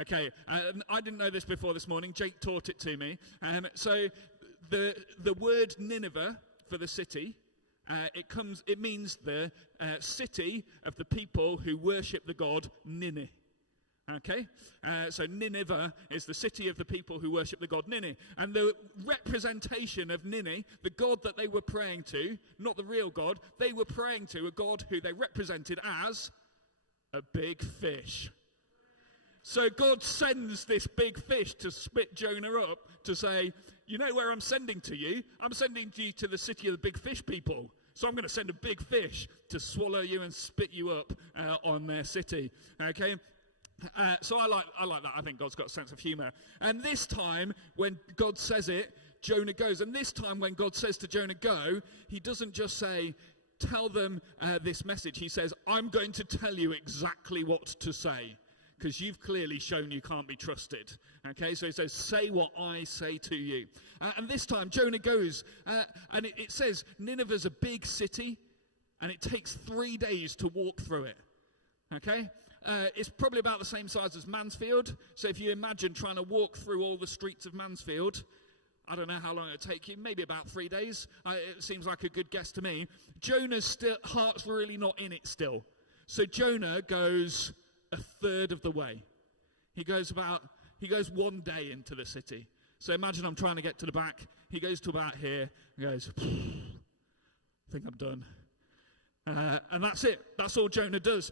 Okay, I didn't know this before this morning. Jake taught it to me. So the word Nineveh for the city, it means the city of the people who worship the god Ninni. Okay, so Nineveh is the city of the people who worship the god Ninni. And the representation of Ninni, the god that they were praying to, not the real God, they were praying to a god who they represented as a big fish. So God sends this big fish to spit Jonah up to say, you know where I'm sending to you? I'm sending you to the city of the big fish people. So I'm going to send a big fish to swallow you and spit you up on their city. Okay? So I like that. I think God's got a sense of humor. And this time, when God says it, Jonah goes. And this time, when God says to Jonah, go, he doesn't just say, tell them this message. He says, I'm going to tell you exactly what to say, because you've clearly shown you can't be trusted. Okay, so he says, say what I say to you. And this time, Jonah goes, and it says, Nineveh's a big city, and it takes 3 days to walk through it. Okay? It's probably about the same size as Mansfield. So if you imagine trying to walk through all the streets of Mansfield, I don't know how long it would take you, maybe about 3 days. It seems like a good guess to me. Jonah's heart's really not in it still. So Jonah goes a third of the way. He goes 1 day into the city. So imagine I'm trying to get to the back. He goes to about here. He goes, I think I'm done. And that's it. That's all Jonah does.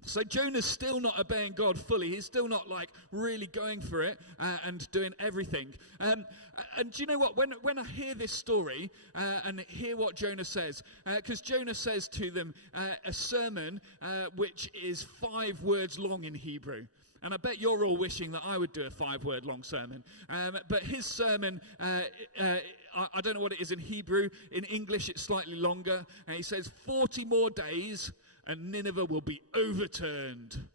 So Jonah's still not obeying God fully. He's still not like really going for it and doing everything. And do you know what? When I hear this story and hear what Jonah says, because Jonah says to them a sermon which is 5 words long in Hebrew. And I bet you're all wishing that I would do a 5-word long sermon. But his sermon, I don't know what it is in Hebrew. In English, it's slightly longer. And he says, 40 more days and Nineveh will be overturned.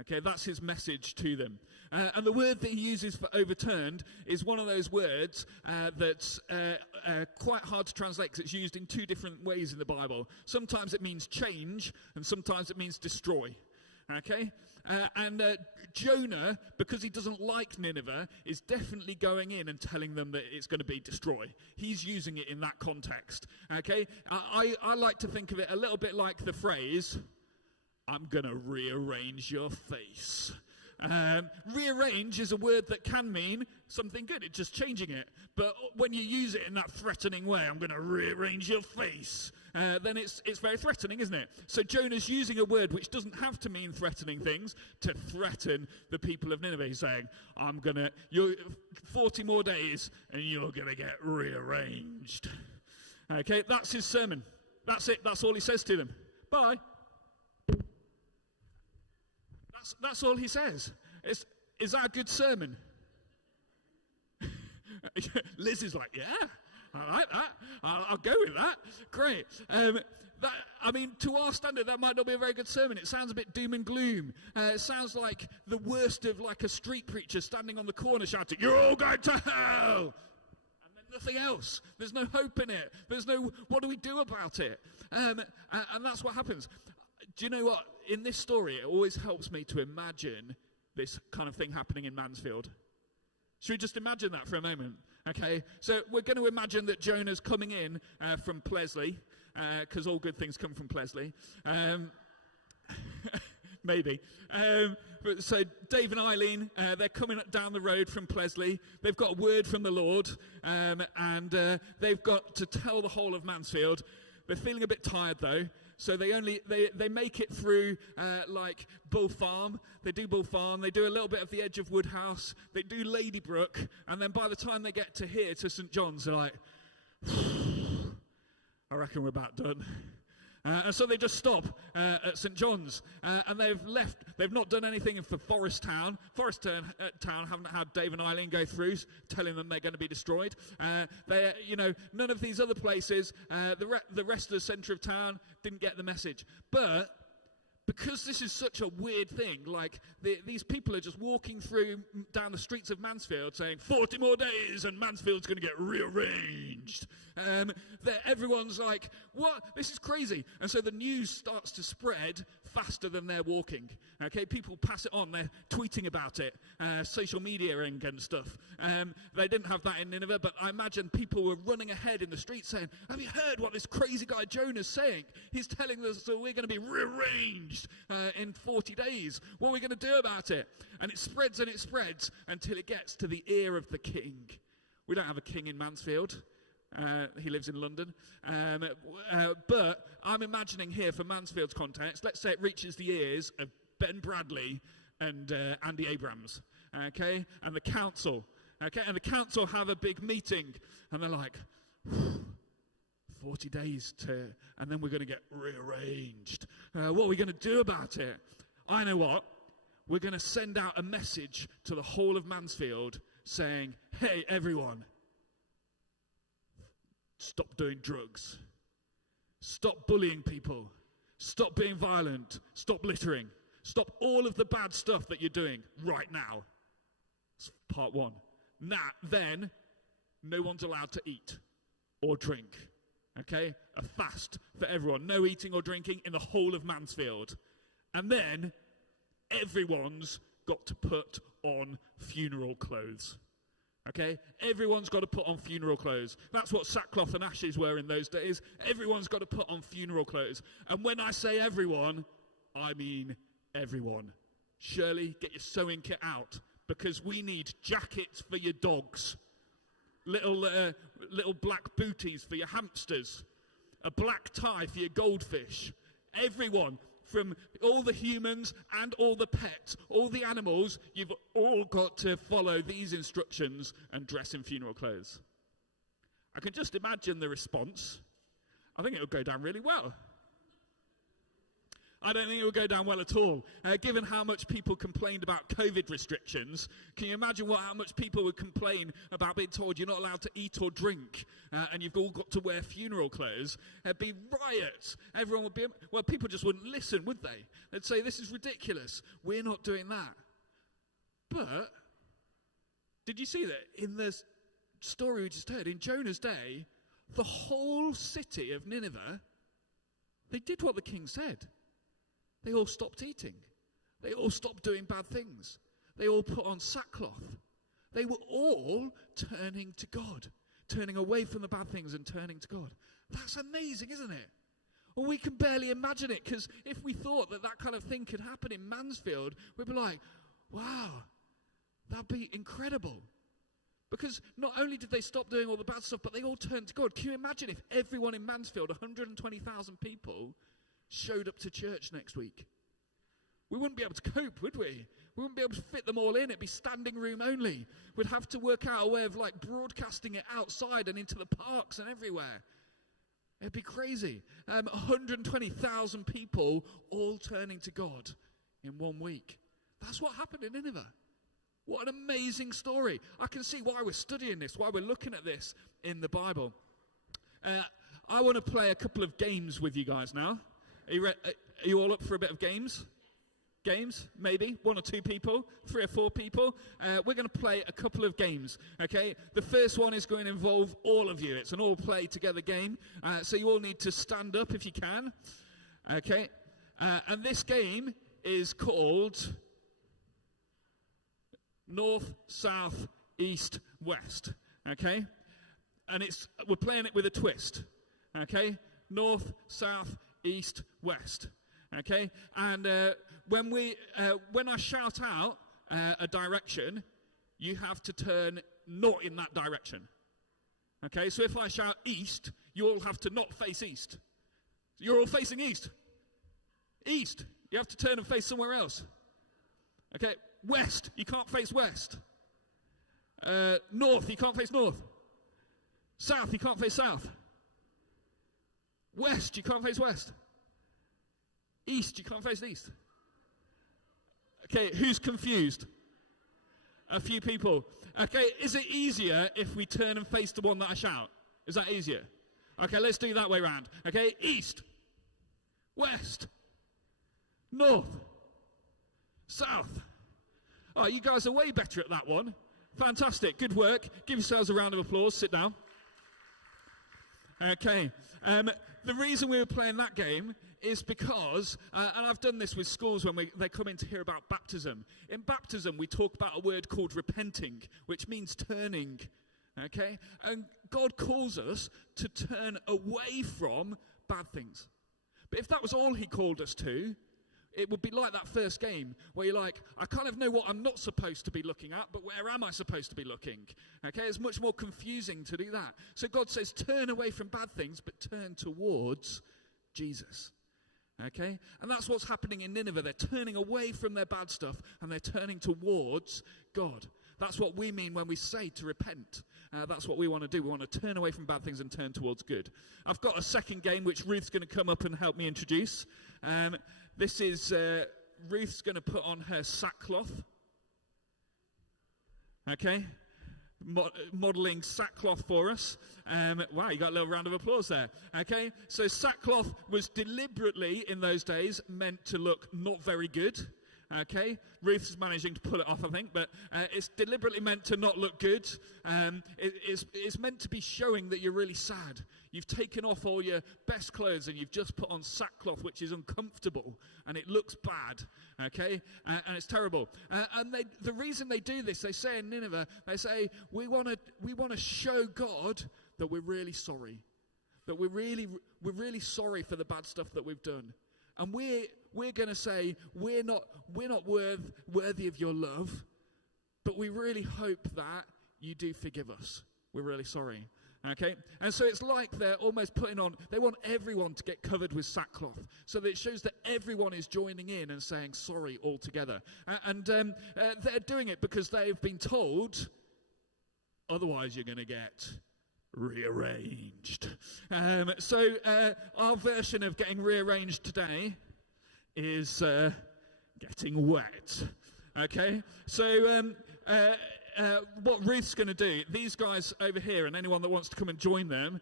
Okay, that's his message to them. And the word that he uses for overturned is one of those words that's quite hard to translate because it's used in 2 different ways in the Bible. Sometimes it means change and sometimes it means destroy. Okay? And Jonah, because he doesn't like Nineveh, is definitely going in and telling them that it's going to be destroyed. He's using it in that context. Okay? I like to think of it a little bit like the phrase, I'm going to rearrange your face. Rearrange is a word that can mean something good. It's just changing it. But when you use it in that threatening way, I'm going to rearrange your face, then it's very threatening, isn't it? So Jonah's using a word which doesn't have to mean threatening things to threaten the people of Nineveh. He's saying, you're 40 more days and you're going to get rearranged. Okay, that's his sermon. That's it. That's all he says to them. Bye. That's all he says. Is that a good sermon? Liz is like, yeah, I like that. I'll go with that. Great. To our standard, that might not be a very good sermon. It sounds a bit doom and gloom. It sounds like the worst of like a street preacher standing on the corner shouting, you're all going to hell! And then nothing else. There's no hope in it. There's no, what do we do about it? And that's what happens. Do you know what? In this story, it always helps me to imagine this kind of thing happening in Mansfield. Should we just imagine that for a moment? Okay, so we're going to imagine that Jonah's coming in from Plesley, because all good things come from Plesley. Maybe. So Dave and Eileen, they're coming down the road from Plesley. They've got a word from the Lord, and they've got to tell the whole of Mansfield. They're feeling a bit tired, though. So they make it through like Bull Farm. They do Bull Farm. They do a little bit of the edge of Woodhouse. They do Ladybrook. And then by the time they get to here, to St. John's, they're like, I reckon we're about done. And so they just stop at St. John's. And they've not done anything for Forest Town. Forest Town haven't had Dave and Eileen go through, telling them they're going to be destroyed. None of these other places, the rest of the centre of town didn't get the message. But because this is such a weird thing, like these people are just walking down the streets of Mansfield saying 40 more days and Mansfield's going to get rearranged. Everyone's like, what? This is crazy. And so the news starts to spread faster than they're walking. Okay, people pass it on. They're tweeting about it, social media and stuff. They didn't have that in Nineveh, but I imagine people were running ahead in the street saying, have you heard what this crazy guy Jonah's saying? He's telling us that we're going to be rearranged in 40 days. What are we going to do about it? And it spreads until it gets to the ear of the king. We don't have a king in Mansfield. He lives in London. But I'm imagining here, for Mansfield's context, let's say it reaches the ears of Ben Bradley and Andy Abrams, okay, and the council, okay, and the council have a big meeting, and they're like, 40 days and then we're going to get rearranged. What are we going to do about it? I know what. We're going to send out a message to the whole of Mansfield saying, hey, everyone, stop doing drugs. Stop bullying people. Stop being violent. Stop littering. Stop all of the bad stuff that you're doing right now. That's part one. Then, no one's allowed to eat or drink. Okay? A fast for everyone. No eating or drinking in the whole of Mansfield. And then, everyone's got to put on funeral clothes. Okay? Everyone's got to put on funeral clothes. That's what sackcloth and ashes were in those days. Everyone's got to put on funeral clothes. And when I say everyone, I mean everyone. Shirley, get your sewing kit out, because we need jackets for your dogs, little black booties for your hamsters, a black tie for your goldfish. Everyone, from all the humans and all the pets, all the animals, you've all got to follow these instructions and dress in funeral clothes. I can just imagine the response. I think it would go down really well. I don't think it would go down well at all. Given how much people complained about COVID restrictions, can you imagine how much people would complain about being told you're not allowed to eat or drink, and you've all got to wear funeral clothes? There'd be riots. Everyone would be, well, people just wouldn't listen, would they? They'd say, this is ridiculous. We're not doing that. But, did you see that in the story we just heard, in Jonah's day, the whole city of Nineveh, they did what the king said. They all stopped eating. They all stopped doing bad things. They all put on sackcloth. They were all turning to God, turning away from the bad things and turning to God. That's amazing, isn't it? Well, we can barely imagine it, because if we thought that that kind of thing could happen in Mansfield, we'd be like, wow, that'd be incredible. Because not only did they stop doing all the bad stuff, but they all turned to God. Can you imagine if everyone in Mansfield, 120,000 people, showed up to church next week? We wouldn't be able to cope, would we? We wouldn't be able to fit them all in. It'd be standing room only. We'd have to work out a way of broadcasting it outside and into the parks and everywhere. It'd be crazy. 120,000 people all turning to God in 1 week. That's what happened in Nineveh. What an amazing story. I can see why we're studying this, why we're looking at this in the Bible. I want to play a couple of games with you guys now. Are you all up for a bit of games? Games, maybe, 1 or 2 people, 3 or 4 people. We're going to play a couple of games, okay? The first one is going to involve all of you. It's an all-play together game, so you all need to stand up if you can, okay? And this game is called North, South, East, West, okay? And we're playing it with a twist, okay? North, South, East, West, okay? And when I shout out a direction, you have to turn not in that direction, okay? So if I shout east, you all have to not face east. You're all facing east. East, you have to turn and face somewhere else. Okay, west, you can't face west. North, you can't face north. South, you can't face south. West, you can't face west. East, you can't face east. Okay, who's confused? A few people. Okay, is it easier if we turn and face the one that I shout? Is that easier? Okay, let's do that way round. Okay, east, west, north, south. Oh, you guys are way better at that one. Fantastic, good work. Give yourselves a round of applause. Sit down. Okay, the reason we were playing that game is because, and I've done this with schools when they come in to hear about baptism. In baptism, we talk about a word called repenting, which means turning. Okay? And God calls us to turn away from bad things. But if that was all he called us to, it would be like that first game where you're like, I kind of know what I'm not supposed to be looking at, but where am I supposed to be looking? Okay, it's much more confusing to do that. So God says, turn away from bad things, but turn towards Jesus. Okay, and that's what's happening in Nineveh. They're turning away from their bad stuff, and they're turning towards God. That's what we mean when we say to repent. That's what we want to do. We want to turn away from bad things and turn towards good. I've got a second game which Ruth's going to come up and help me introduce. This is Ruth's going to put on her sackcloth. Okay, modeling sackcloth for us. Wow, you got a little round of applause there. Okay, so sackcloth was deliberately, in those days, meant to look not very good. Okay, Ruth's managing to pull it off, I think, but it's deliberately meant to not look good. It's meant to be showing that you're really sad. You've taken off all your best clothes and you've just put on sackcloth, which is uncomfortable, and it looks bad, okay, and it's terrible. And the reason they do this, they say in Nineveh, they say, we want to show God that we're really sorry, that we're really sorry for the bad stuff that we've done. And we're going to say, we're not worthy of your love, but we really hope that you do forgive us. We're really sorry. Okay? And so it's like they're almost putting on, they want everyone to get covered with sackcloth, so that it shows that everyone is joining in and saying sorry all together. And they're doing it because they've been told, otherwise you're going to get rearranged. So our version of getting rearranged today is getting wet. Okay? So what Ruth's going to do, these guys over here and anyone that wants to come and join them,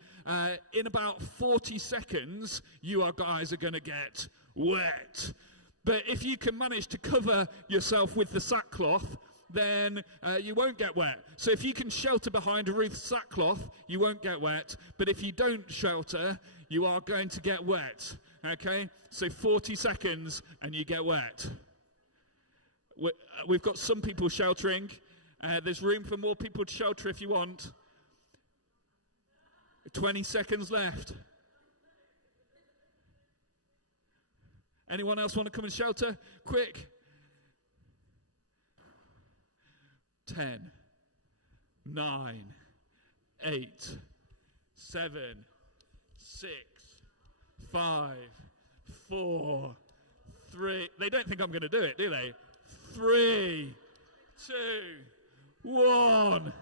in about 40 seconds, you guys are going to get wet. But if you can manage to cover yourself with the sackcloth, then you won't get wet. So if you can shelter behind Ruth's sackcloth, you won't get wet. But if you don't shelter, you are going to get wet. Okay? So 40 seconds and you get wet. We've got some people sheltering. There's room for more people to shelter if you want. 20 seconds left. Anyone else want to come and shelter? Quick. 10, 9, 8, 7, 6, 5, 4, 3. They don't think I'm going to do it, do they? 3, 2, 1.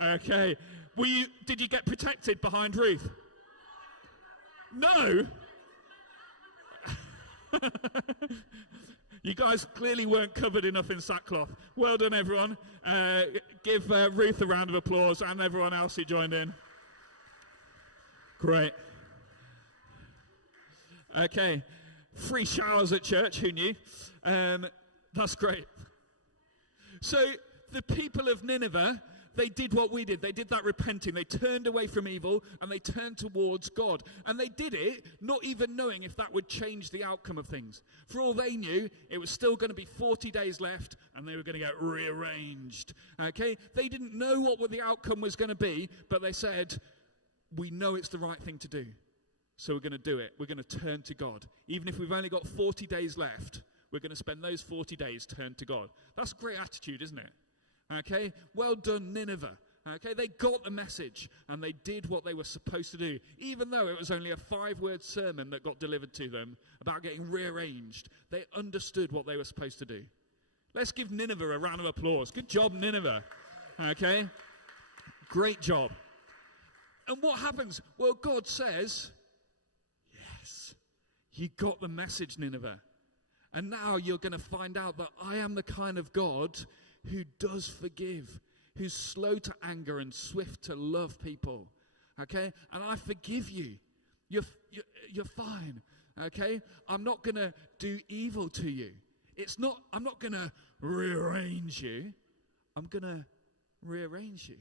Okay. Did you get protected behind Ruth? No. You guys clearly weren't covered enough in sackcloth. Well done, everyone. Give Ruth a round of applause and everyone else who joined in. Great. Okay. Free showers at church, who knew? That's great. So the people of Nineveh, they did what we did. They did that repenting. They turned away from evil and they turned towards God. And they did it not even knowing if that would change the outcome of things. For all they knew, it was still going to be 40 days left and they were going to get rearranged. Okay? They didn't know what the outcome was going to be, but they said, we know it's the right thing to do. So we're going to do it. We're going to turn to God. Even if we've only got 40 days left, we're going to spend those 40 days turned to God. That's a great attitude, isn't it? Okay, well done, Nineveh. Okay, they got the message and they did what they were supposed to do, even though it was only a 5-word sermon that got delivered to them about getting rearranged. They understood what they were supposed to do. Let's give Nineveh a round of applause. Good job, Nineveh. Okay, great job. And what happens? Well, God says, yes, you got the message, Nineveh. And now you're going to find out that I am the kind of God who does forgive, who's slow to anger and swift to love people, okay? And I forgive you. You're fine, okay? I'm not going to do evil to you. I'm not going to rearrange you. I'm going to rearrange you,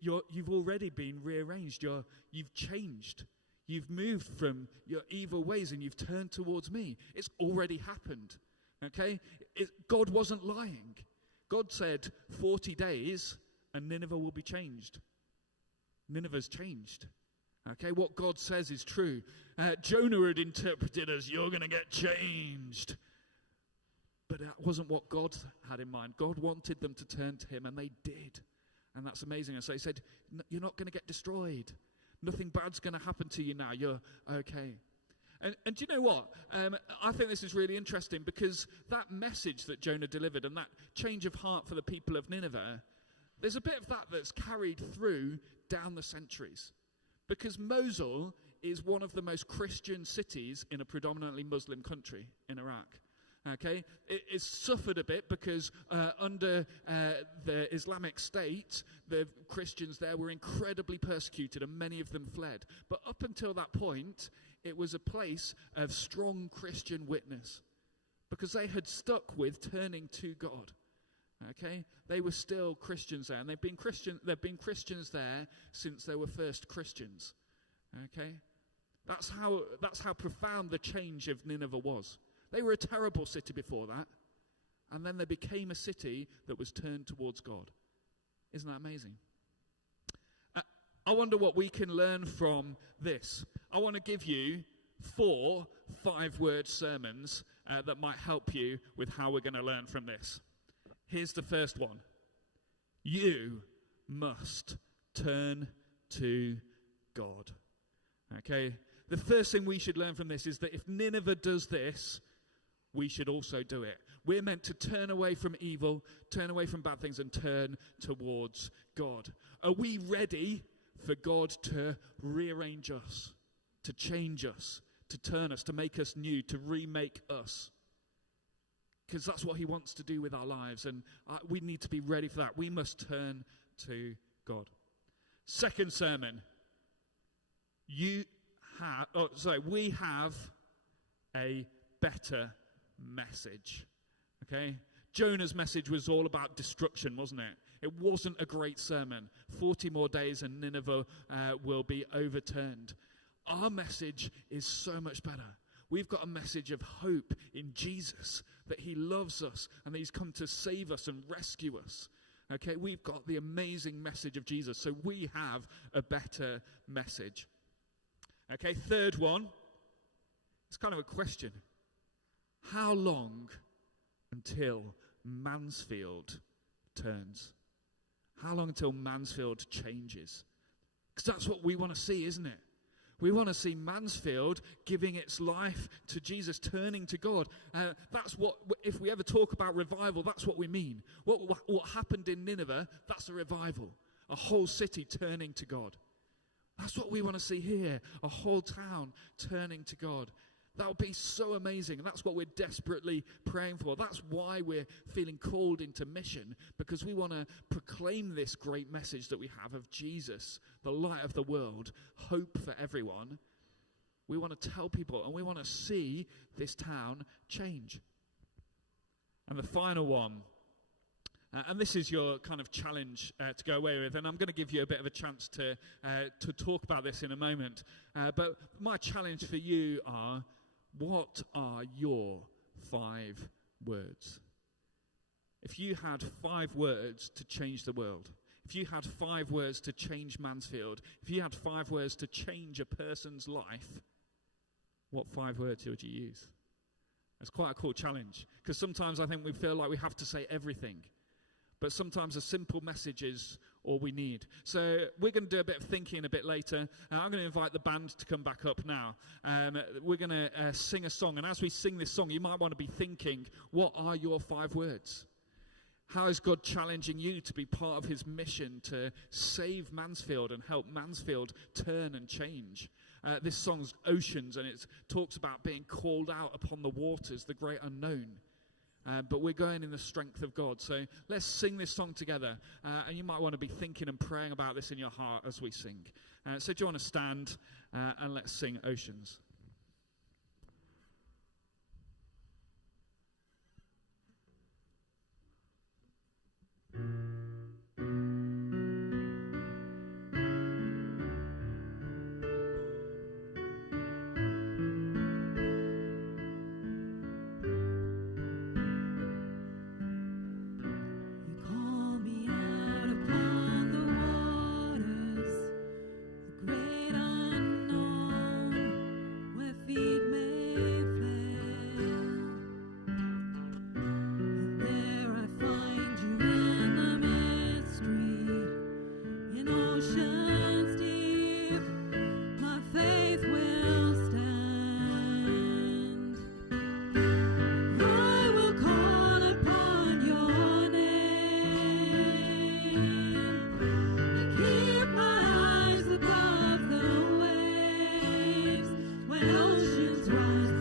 You've already been rearranged. You've changed. You've moved from your evil ways and you've turned towards me. It's already happened. Okay? God wasn't lying. God said 40 days and Nineveh will be changed. Nineveh's changed. Okay? What God says is true. Jonah had interpreted as, you're going to get changed. But that wasn't what God had in mind. God wanted them to turn to him, and they did. And that's amazing. And so he said, you're not going to get destroyed. Nothing bad's going to happen to you now. You're okay. And do you know what? I think this is really interesting, because that message that Jonah delivered and that change of heart for the people of Nineveh, there's a bit of that that's carried through down the centuries. Because Mosul is one of the most Christian cities in a predominantly Muslim country in Iraq. Okay, it's suffered a bit because under the Islamic State, the Christians there were incredibly persecuted and many of them fled. But up until that point, it was a place of strong Christian witness because they had stuck with turning to God. Okay, they were still Christians there, and they've been Christians there since they were first Christians. Okay, that's how profound the change of Nineveh was. They were a terrible city before that, and then they became a city that was turned towards God. Isn't that amazing? I wonder what we can learn from this. I want to give you 4 5-word sermons that might help you with how we're going to learn from this. Here's the first one. You must turn to God. Okay? The first thing we should learn from this is that if Nineveh does this, we should also do it. We're meant to turn away from evil, turn away from bad things, and turn towards God. Are we ready for God to rearrange us, to change us, to turn us, to make us new, to remake us? Because that's what he wants to do with our lives, and we need to be ready for that. We must turn to God. Second sermon. We have a better message. Okay? Jonah's message was all about destruction, wasn't it? It wasn't a great sermon. 40 more days and Nineveh will be overturned. Our message is so much better. We've got a message of hope in Jesus, that he loves us and that he's come to save us and rescue us. Okay? We've got the amazing message of Jesus, so we have a better message. Okay, third one. It's kind of a question. How long until Mansfield turns? How long until Mansfield changes? Because that's what we want to see, isn't it? We want to see Mansfield giving its life to Jesus, turning to God. That's what, if we ever talk about revival, that's what we mean. What happened in Nineveh, that's a revival. A whole city turning to God. That's what we want to see here. A whole town turning to God. That would be so amazing, and that's what we're desperately praying for. That's why we're feeling called into mission, because we want to proclaim this great message that we have of Jesus, the light of the world, hope for everyone. We want to tell people, and we want to see this town change. And the final one, and this is your kind of challenge to go away with, and I'm going to give you a bit of a chance to talk about this in a moment. But my challenge for you are, what are your 5 words? If you had 5 words to change the world, if you had 5 words to change Mansfield, if you had 5 words to change a person's life, what 5 words would you use? It's quite a cool challenge, because sometimes I think we feel like we have to say everything. But sometimes a simple message is all we need. So we're going to do a bit of thinking a bit later. I'm going to invite the band to come back up now. We're going to sing a song. And as we sing this song, you might want to be thinking, what are your 5 words? How is God challenging you to be part of his mission to save Mansfield and help Mansfield turn and change? This song's Oceans, and it talks about being called out upon the waters, the great unknown. But we're going in the strength of God. So let's sing this song together. And you might want to be thinking and praying about this in your heart as we sing. So do you want to stand and let's sing Oceans?